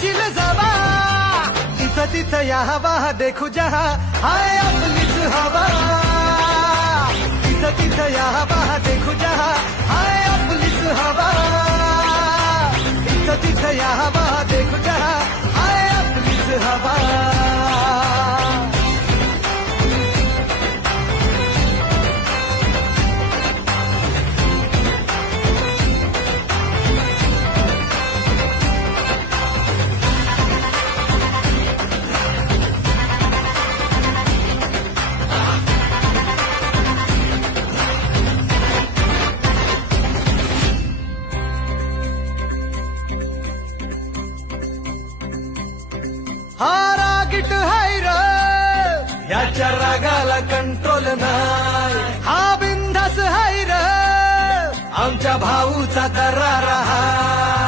chill जावा इथं तिथं या हवा देखू जहा हाय आपलीच हवा इथं तिथं या हवा देखू जहा हाय आपलीच हवा इथं तिथं या हवा देखू जहा हाय आपलीच हवा हा रागीट हाय र याच्या रागाला कंट्रोल नाही हा बिंदास हाय र आमच्या भाऊचा दरार हाय